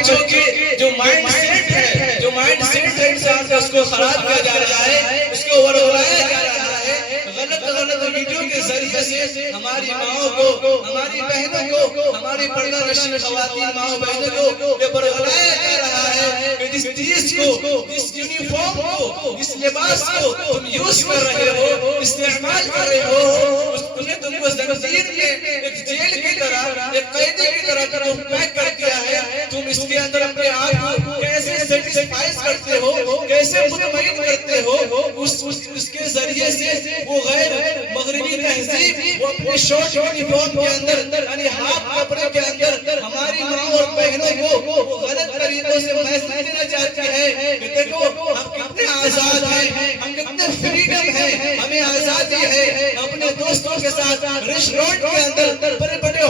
بچوں کے جو مائنڈ سیٹ ہے انسان کا، اس کو خراب کیا جا رہا ہے، اس کو ورگلایا جا رہا ہے، غلط ویڈیو کے ذریعے سے ہماری ماؤں کو، ہماری بہنوں کو، ہماری پردہ نشین خواتین ماؤں بہنوں کو یہ ورگلایا جا رہا ہے کہ جس چیز کو، جس یونیفارم کو، جس لباس کو تم یوز کر رہے ہو، استعمال کر رہے ہو، اس نے تم کو زنجیر میں ایک جیل کی طرح، ایک قیدی کی طرح تم پیک کر دیا ہے۔ تم اس کے اندر اپنے آپ کو کیسے سیٹسفائز کرتے ہو، کیسے مطمئن کرتے ہو، اس کے ذریعے سے وہ غیر مغربی تہذیب وہ اپنے شارٹ یونیفارم کے اندر، یعنی ہاف کپڑے کے اندر ہماری ماں اور بہنوں کو غلط طریقوں سے محسوس دینا چاہتی ہے کہ دیکھو ہم کتنے آزاد ہیں، ہم کتنے فریڈم ہیں، ہمیں آزادی ہے اپنے دوستوں کے ساتھ ریسٹورنٹ کے اندر، بڑے بڑے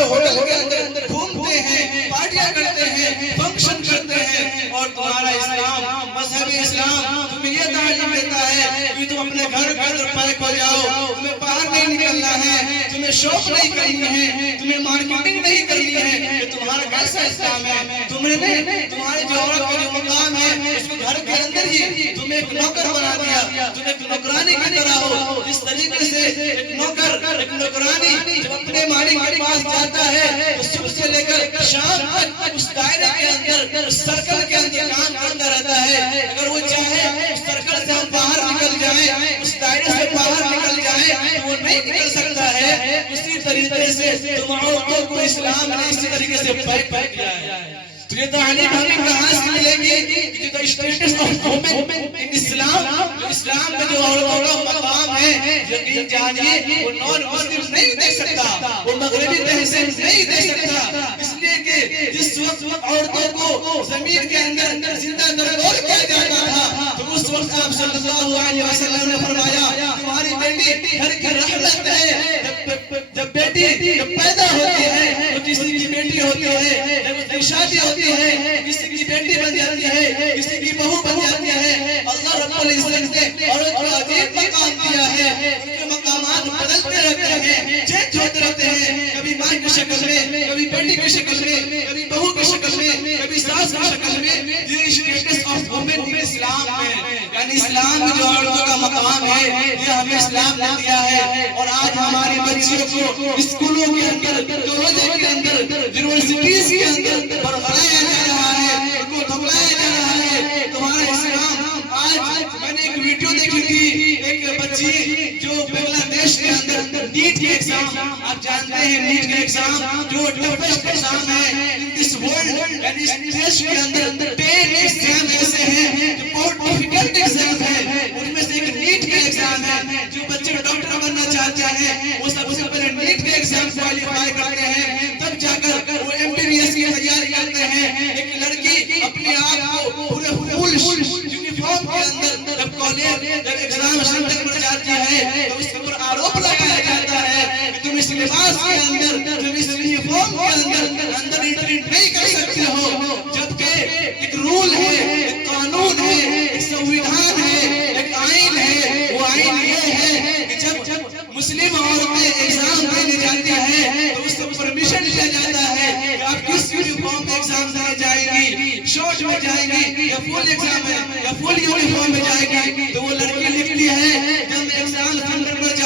ہوٹل کے اندر گھومتے ہیں، پارٹیاں کرتے ہیں، فنکشن کرتے ہیں، اور تمہارا اسلام، مذہب اسلام تمہیں یہ تعلیم دیتا ہے کہ تم اپنے گھر کے اندر پیک ہو جاؤ، تمہیں باہر نہیں نکلنا ہے، تمہیں شاپ نہیں کرنی ہے، تمہیں مارکیٹنگ نہیں کرنی ہے، کہ تمہارا کیسا اسلام ہے؟ تم نے تمہارے جو عورت کا جو مقام ہے اس کو گھر کے اندر ہی تمہیں ایک نوکر بنا دیا، تم ایک نوکرانی کی طرح ہو۔ جس طریقے سے ایک نوکر، ایک نوکرانی جب اپنے مالک کے پاس جاتا ہے تو صبح سے لے کر شام تک اس دائرے کے اندر، اس سرکل کے اندر کام کرتا رہتا ہے۔ اگر وہ چاہے اس سرکل سے ہم باہر نکل جائیں، اس دائرے سے باہر نکل جائیں، وہ نہیں نکل سکتا ہے۔ اسی طریقے سے تم عورتوں کو اسلام نے اسی طریقے سے پیک کیا ہے۔ تو یہ تعلیم ہمیں کہاں سے ملے گی کہ جو اسٹیٹس آف وومن ان اسلام، جو اسلام میں جو عورتوں کا مقام ہے، یقین جانیے وہ نان مسلم نہیں دے سکتا، وہ مغربی تہذیب نہیں دے سکتا۔ اس لیے کہ جس وقت عورتوں کو زمین کے اندر زندہ نرگور کیا جاتا تھا تو اس وقت آپ صلی اللہ علیہ وسلم نے فرمایا تمہاری بیٹی گھر کی رحمت ہے۔ جب بیٹی پیدا ہوتی ہے تو کسی کی بیٹی ہوتی ہے، جب شادی ہوتی ہے کسی کی بیٹی بن جاتی ہے، کسی کی بہو بن جاتی ہے۔ اللہ رب العزت نے عورت کو عظیم مقام دیا ہے، ان کے مقامات بدلتے رہتے ہیں، چینج ہوتے رہتے ہیں، کبھی ماں کی شکل میں، کبھی بیٹی کی شکل میں، کبھی بہو کی شکل میں، کبھی ساس کی شکل میں۔ یہ اسٹیٹس آف وومن اسلام میں، یعنی اسلام میں جو عورتوں کا مقام ہے یہ ہمیں اسلام نے دیا ہے۔ اور آج ہماری بچیوں کو اسکولوں کے اندر، کالجوں کے اندر، یونیورسٹیز کے اندر بڑھایا جا رہا ہے، ان کو دھمکایا جا رہا ہے تمہارا اسلام۔ آج میں نے ایک ویڈیو دیکھی تھی، ایک بچی جو بنگلہ دیش کے اندر نیٹ کے ایگزام، آپ جانتے ہیں نیٹ کے ایگزام جو ٹفسٹ ایگزام ہے ان دس ورلڈ، یعنی اس دیش کے اندر 10 ایگزام ایسے ہیں جو بہت ڈیفیکلٹ ایگزام ہے، ان میں سے ایک نیٹ کا ایگزام ہے۔ جو بچے ڈاکٹر بننا چاہتے ہیں وہ سب سے پہلے نیٹ کے ایگزام کوالیفائی کرتے ہیں، تب جا کر وہ MBBS کی تیاری کرتے ہیں۔ ایک لڑکی اپنے آپ کو پورے فل یونیفارم کے اندر جب کالج، جب ایگزام سینٹر پر جاتی ہے تو اس کے اوپر آروپ لگایا جاتا ہے کہ تم اس لباس کے اندر، تم اس یونیفارم کے اندر انٹری نہیں کر سکتے ہو، جبکہ ایک رول ہے، ایک قانون ہے، ایک سنویدھان ہے، ایک آئین ہے۔ وہ آئین یہ ہے کہ جب مسلم عورتیں ایگزام دینے جاتی ہے تو اس سے پرمیشن لیا جاتا ہے کہ آپ کس یونیفارم میں ایگزام دینے جائیں گی، شارٹ میں جائیں گی یا فل ایگزام میں یا فل یونیفارم میں جائیں گی۔ تو وہ لڑکی لکھتی ہے جب میں ایگزام سینٹر پر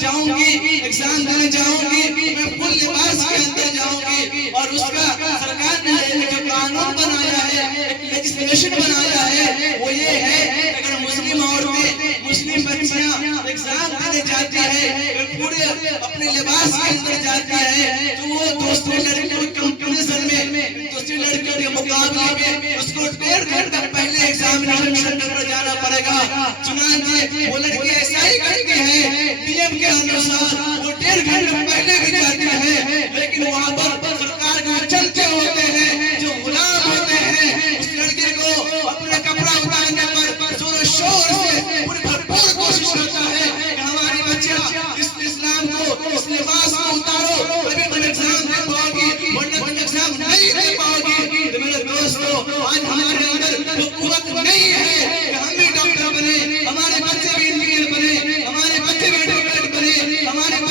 جاؤں گی، ایگزام دینے جاؤں گی، میں فل لباس کے اندر جاؤں گی۔ اور اس کا سرکار نے جو قانون بنایا ہے، ایک لیجسلیشن بنایا ہے، وہ یہ ہے اگر مسلم عورتیں، مسلم بچیاں ایگزام دینے جاتی ہے، پورے اپنے لباس کے اندر جاتی ہے تو وہ دوسری لڑکیوں کے کمپیریزن میں، دوسری لڑکیوں کے مقابلے میں اس کو 1.5 گھنٹہ پہلے ایگزامینیشن سینٹر پر جانا پڑے گا۔ چنانچہ وہ لڑکی ایسا ہی کرتی ہے، DM کے انوسار وہ 1.5 گھنٹہ پہلے بھی جاتی ہے، لیکن وہاں پر سرکار کے چلتے ہوتے ہیں جو غلام ہوتے ہیں اس لڑکے کو اپنا کپڑا اتارنے پر زور شور سے پوری بھرپور کوشش کرتا ہے کہ ہماری بچیاں اس اسلام کو، اس لباس کو اتارو، تبھی تم ایگزام دے پاؤ گی، ورنہ تم ایگزام نہیں دے پاؤ گی۔ تو میرے دوستو، آج ہمارے اندر وہ قوت نہیں ہے کہ ہم بھی ڈاکٹر بنے، ہمارے بچے بھی انجینئر بنے، ہمارے بچے بھی ایڈوکیٹ بنے، ہمارے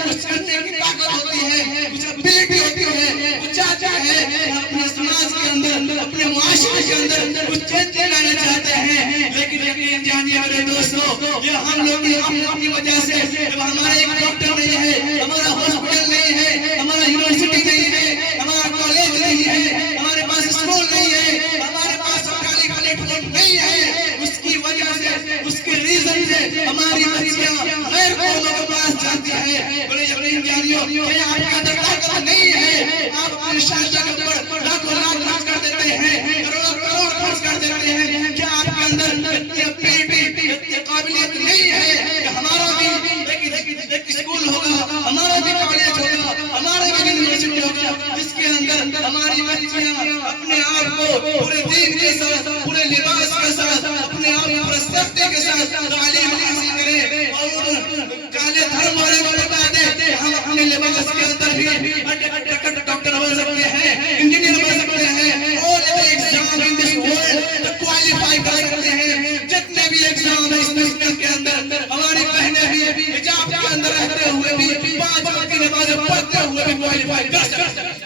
کچھ کرنے کی طاقت ہوتی ہے، کچھ ابیلٹی ہوتی ہے، وہ چاہتا ہے اپنے سماج کے اندر، اپنے معاشرے کے اندر کچھ چینج لانا چاہتے ہیں، لیکن یقین جانیے میرے دوستو، یہ ہم لوگ کی وجہ سے جب ہمارا ایک ڈاکٹر نہیں ہے، ہمارا ہاسپٹل نہیں ہے، ہمارا یونیورسٹی نہیں ہے، ہمارا کالج نہیں ہے، ہمارے پاس اسکول نہیں ہے، ہمارے پاس سرکاری پلیٹ فارم نہیں ہے، اس کی وجہ سے، اس کے ریزن سے ہماری بچیاں غیر قوموں کے پاس جاتی ہیں۔ بڑے یقین جانیو کہ آپ کے اندر طاقت نہیں ہے، آپ اپنی شادی کے اوپر لاکھوں لاکھ خرچ کر دیتے ہیں، کروڑوں کروڑ خرچ کر دیتے ہیں، کیا آپ کے اندر اتنی ابیلٹی، اتنی قابلیت نہیں ہے کہ ہمارا بھی ایک اسکول ہوگا، ہمارا بھی کالج ہوگا، ہمارا بھی یونیورسٹی ہوگا، جس کے اندر ہماری بچیاں اپنے آپ کو پورے دین کے ساتھ، پورے لباس کے ساتھ، اپنے آپ کو پرستتی کے ساتھ تعلیم حاصل کریں، اور کالے دھرم والے کو بتا دیں ہم اپنے لباس کے اندر بھی ڈاکٹر بن سکتے ہیں، انجینئر بن سکتے ہیں، اور exam in this world qualify کر سکتے ہیں۔ جتنے بھی ایگزام ہے اس ملک کے اندر، ہماری بہنیں بھی حجاب کے اندر رہتے ہوئے بھی، 5 وقت کی نماز پڑھتے ہوئے بھی کوالیفائی کر سکتے ہیں۔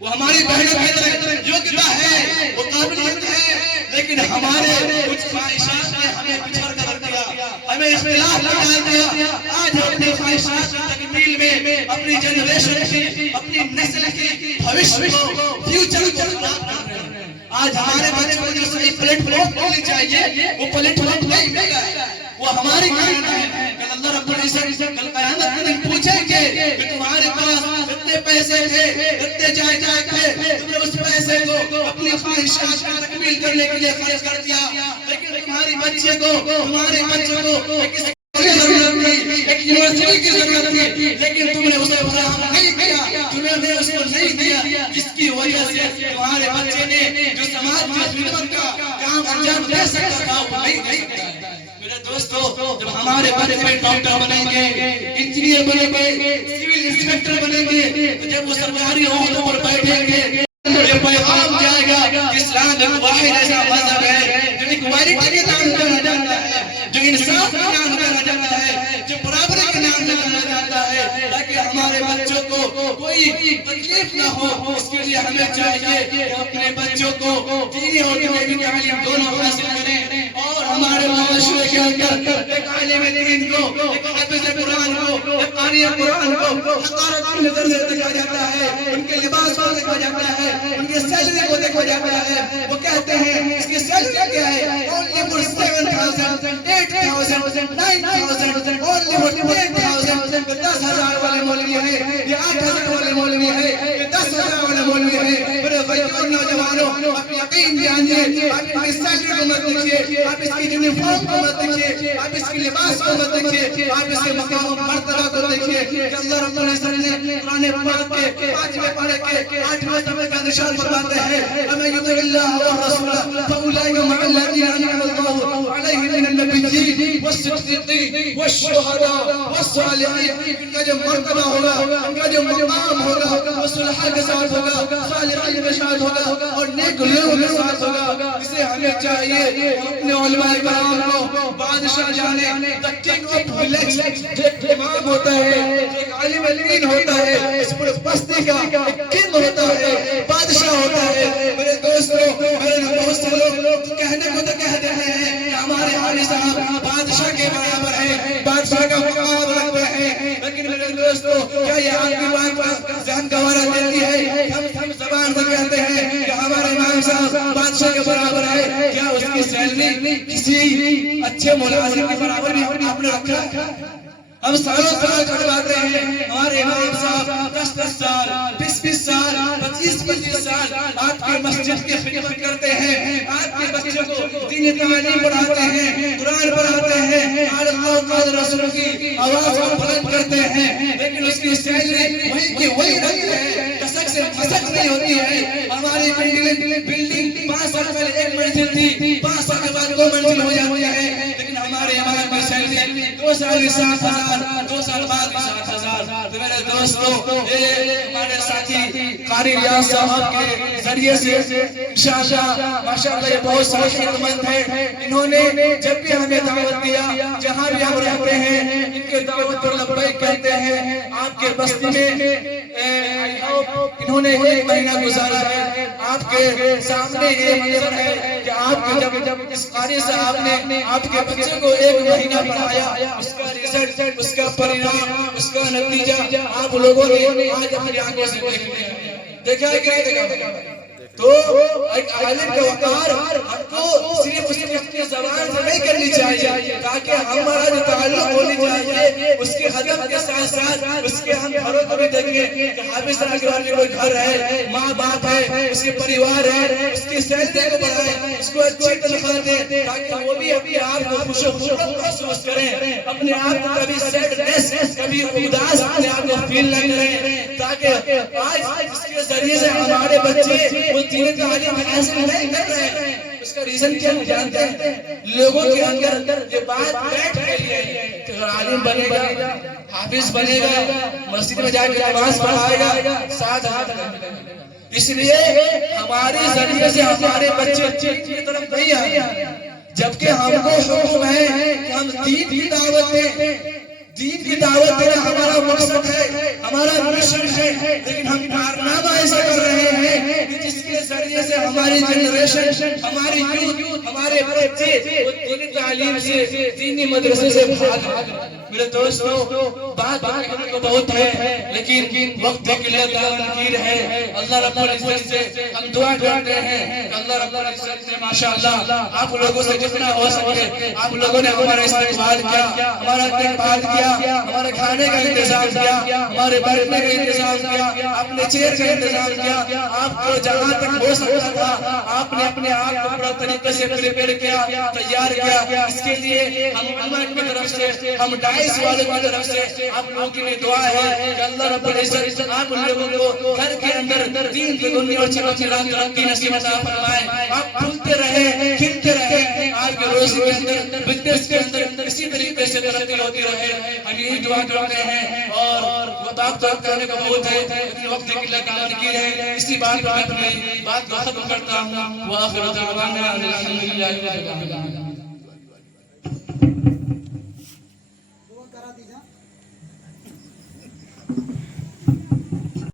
وہ ہماری بہنوں کے اندر یوگتا ہے، وہ قابلیت ہے، لیکن ہمارے کچھ خواہشات نے ہمیں پچھڑ کر رکھ دیا، ہمیں اختلاف میں ڈال دیا۔ آج ہم اپنی خواہشات کی تکمیل میں اپنی جنریشن کی، اپنی نسل کی بھوشیہ کو، فیوچر کو خراب کر رہے ہیں۔ آج ہمارے بچے کو جو صحیح پلیٹ فارم ملنی چاہیے، وہ پلیٹ فارم نہیں مل رہا ہے، وہ ہماری غلطی ہے۔ کہ اللہ رب العزت کل قیامت کے دن پوچھیں گے کہ تمہارے پاس اتنے پیسے تھے، اتنے جائیداد تھے، تم نے اس پیسے کو اپنی خواہشات کو تکمیل کرنے کے لیے خرچ کر دیا، لیکن تمہاری بچے کو، تمہارے بچے کو ایک ضرورت تھی، ایک یونیورسٹی کی ضرورت تھی، لیکن تم نے اسے فراہم نہیں کیا، تمہیں نے اس کو نہیں دیا، جس کی وجہ سے تمہارے بچے نے جو سماج کی خدمت کا کام انجام دے سکتا تھا وہ نہیں دے سکتا ہے۔ میرے دوستو، جب ہمارے بچے ڈاکٹر بنیں گے، انجینئر بنیں گے، سول انسپیکٹر بنیں گے، جب وہ سرکاری عہدوں پر بیٹھیں گے، یہ پیغام جائے گا کہ اسلام ایک واحد ایسا مذہب ہے جو اکوالٹی کے نام سے جانا جاتا ہے، جو انصاف کے نام سے جانا جاتا ہے، جو برابری کے نام سے جانا جاتا ہے، تاکہ ہمارے بچوں کو کوئی تکلیف نہ ہو۔ اس کے لیے ہمیں چاہیے کہ اپنے بچوں کو دینی اور دنیاوی تعلیم دونوں حاصل کریں، اور ہمارے معاشرے کے اندر ایک عالم دین کو، ایک حافظ قرآن کو، ایک قاری قرآن کو حقارت کی نظر سے دیکھا جاتا ہے، ان کے لباس کو دیکھا جاتا ہے، ان کے سیلری کو دیکھا جاتا ہے۔ وہ کہتے ہیں اس کی سیلری کیا ہے؟ only for 7,000 8,000 9,000 only for 10,000۔ 10,000 والے مولوی ہیں، یہ 8,000 والے مولوی ہیں، یہ 10,000 والے مولوی ہیں۔ میرے بھائیو نوجوانوں، آپ یقین جانیے، آپ اس کی سیلری کو مت دیکھیے، آپ اس کی یونیفارم کو مت دیکھیے، آپ اس کی لباس کو مت دیکھیے، آپ اس کے مقام و مرتبہ کو دیکھیے کہ اللہ رب العزت نے قرآن پاک کے 5ویں پارے کے 8ویں صفحے کا نشان فرماتے ہیں، وَمَن يُطِعِ اللَّهَ وَالرَّسُولَ فَأُولَٰئِكَ مَعَ الَّذِينَ أَنْعَمَ اللَّهُ عَلَيْهِم مِّنَ النَّبِيِّينَ وَالصِّدِّيقِينَ وَالشُّهَدَاءِ وَالصَّالِحِينَ۔ ان کا جو مرتبہ ہوگا، ان کا جو مقام ہوگا، وہ صلح کے ساتھ ہوگا، صالحین کے ساتھ ہوگا، اور نیک لوگوں کے ساتھ ہوگا۔ اسے ہمیں چاہیے اپنے علماء کرام کو بادشاہ جانے، the king of village، ایک امام ہوتا ہے، ایک عالم دین ہوتا ہے، اس پر بستی کا ایک کنگ ہوتا ہے، بادشاہ ہوتا ہے۔ میرے دوستوں، میرے بہت سے لوگ کہنے کو تو کہہ رہے ہیں کہ ہمارے والد صاحب بادشاہ کے برابر ہیں، بادشاہ کا مقام رکھتے ہیں، لیکن میرے دوستوں، کیا یہ آپ کی بات پر ذہن گوارا دیتی ہے؟ ہم زبان سے کہتے ہیں کہ ہمارے امام صاحب بادشاہ کے برابر ہے، کیا اس کی سیلری کسی اچھے ملازم کے برابر بھی آپ نے رکھا؟ ہم سالوں سال کھڑواتے ہیں، ہمارے امام صاحب 10 سال 20 سال 25 سال آپ کی مسجد کی خدمت کرتے ہیں، آپ کے بچوں کو دینی تعلیم پڑھاتے ہیں، قرآن پڑھاتے ہیں، اللہ اور رسول کی آواز کو بلند کرتے ہیں، لیکن اس کی سیلری وہی کی وہی رہتی ہے، کسک سے مسک نہیں ہوتی ہے۔ ہماری بلڈنگ 5 سال پہلے 1 منزل تھی، 5 سال کے بعد 2 منزل ہو جاتی ہے، لیکن ہمارے امام سیلری 2 سال میں 7,000، 2 سال بعد 7,000۔ تو میرے دوستوں ہمارے ساتھی قاری ریاض صاحب کے ذریعے سے انشاءاللہ ماشاءاللہ یہ بہت سارے خدمت ہے، انہوں نے جب بھی ہمیں دعوت دیا جہاں بھی ہم رہتے ہیں ان کے دعوت پر لبیک کہتے ہیں۔ آپ کے بستی میں انہوں نے 1 مہینہ گزارا ہے، آپ کے سامنے یہ منظر ہے کہ آپ کے جب اس قاری صاحب نے آپ کے بچے کو 1 مہینہ پڑھایا، اس کا رزلٹ، اس کا پریرام، اس کا نتیجہ آپ لوگوں نے آج اپنی آنکھوں سے دیکھا ہے کہ نہیں دیکھا؟ تو ایک عالم کا وقار ہم کو صرف اپنی زبان سے نہیں کرنی چاہیے، تاکہ ہمارا جو تعلق ہونی چاہیے اس کے ہدف کے ساتھ ساتھ اس کے ہم گھروں کو بھی دیکھیں کہ حافظ صاحب کے والے کوئی گھر ہے، ماں باپ ہے، اس کے پریوار ہے، اس کی سیلری کو بڑھائیں، اس کو اچھی تنخواہ دیں، تاکہ وہ بھی اپنے آپ کو خوش و خرم محسوس کریں، اپنے آپ کو کبھی سیڈنس، کبھی اداس اپنے آپ کو فیل نہ کریں، تاکہ آج اس کے ذریعے سے ہمارے بچے وہ دین تعلیم حاصل نہیں کر رہے ہیں۔ اس کا ریزن کیا ہم جانتے ہیں؟ لوگوں کے اندر یہ بات بیٹھ گئی ہے کہ عالم بنے گا، حافظ بنے گا، مسجد میں جا کے نماز پڑھائے گا، 7 ہاتھ ملے گا۔ اس لیے ہمارے ذریعے سے ہمارے بچے دین کی طرف نہیں آئے، جبکہ ہم کو حکم ہے کہ ہم دین کی دعوت دیں، دین کی دعوت دینا ہمارا مقصد ہے، ہمارا مشن ہے، لیکن ہم کارنامہ ایسا کر رہے ہیں کہ جس کے ذریعے سے ہماری جنریشن، ہماری یوتھ، ہمارے بچے وہ دینی تعلیم سے، دینی مدرسے سے بھاگ رہے ہیں۔ میرے دوستوں بات کہنے کو بہت ہے، لیکن وقت کے لیے تنقید ہے۔ اللہ رب العزت سے ہم دعا کرتے ہیں کہ اللہ رب العزت سے ماشاءاللہ آپ لوگوں سے جتنا ہو سکے آپ لوگوں نے ہمارا استقبال کیا، ہمارا دیکھ کیا، ہمارے کھانے کا انتظام کیا، ہمارے بیٹھنے کا انتظام کیا، اپنے چیئر کا انتظام کیا، آپ کو جہاں تک ہو سکتا تھا آپ نے اپنے آپ کو بڑا طریقے سے پریپیئر کیا، تیار کیا۔ اس کے لیے ہم علماء کی طرف سے، ہم ڈائس والوں کی طرف سے آپ لوگوں کی بھی دعا ہے کہ اللہ رب العزت آپ لوگوں کو گھر کے اندر دین کی دنیا اور چمک ترقی نصیب عطا فرمائے، آپ کھلتے رہیں، کھلتے رہیں، آپ کے روزی کے اندر، بزنس کے اندر اسی طریقے سے ترقی ہوتی رہے۔ ہم یہی دعا کرتے ہیں اور بات کرنے کا بہت ہے، لیکن وقت کی لگان کی ہے، اسی بات پر میں اپنی بات کو ختم کرتا ہوں۔ وآخر دعوانا الحمدللہ رب العالمین۔